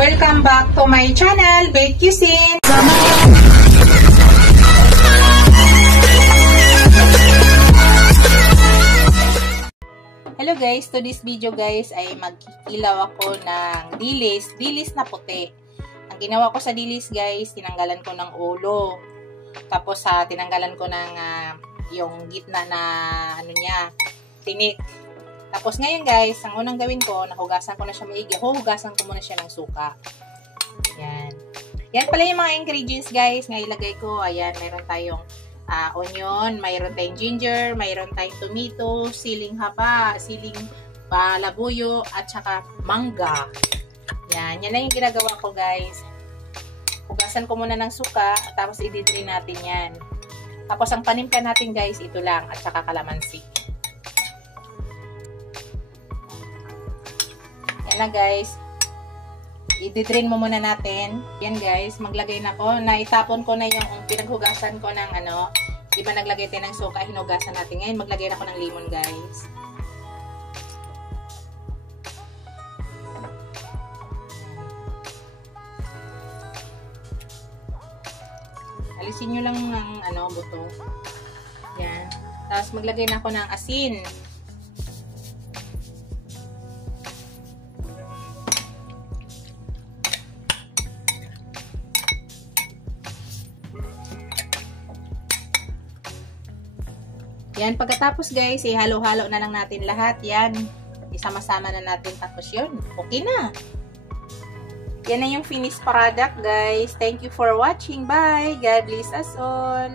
Welcome back to my channel, Bake Cuisine. Hello guys, to this video guys ay magkikilaw ako ng dilis na puti. Ang ginawa ko sa dilis guys, tinanggalan ko ng ulo. Tapos tinanggalan ko ng yung gitna na ano niya, tinik. Tapos ngayon guys, ang unang gawin ko, nahugasan ko na siya maigi. Huhugasan ko muna siya ng suka. Yan. Yan pala yung mga ingredients guys na ilagay ko. Ayan, mayroon tayong onion, mayroon tayong ginger, mayroon tayong tomato, siling haba, siling labuyo, at saka mangga. Yan. Yan lang yung ginagawa ko guys. Hugasan ko muna ng suka, tapos i-drain natin yan. Tapos ang panimpla natin guys, ito lang, at saka kalamansi. Yan lang guys. I-drain mo muna natin. Yan guys, maglagay na ko. Naitapon ko na yung pinaghugasan ko ng ano. Di ba naglagay tayo ng suka, hinugasan natin. Ngayon maglagay na ko ng lemon guys. Alisin nyo lang ang ano, buto. Yan. Tapos maglagay na ako ng asin. Yan, pagkatapos guys, ihalo-halo na lang natin lahat. Yan, isama-sama na natin. Tapos yun, okay na. Yan na yung finished product guys. Thank you for watching. Bye. God bless us all.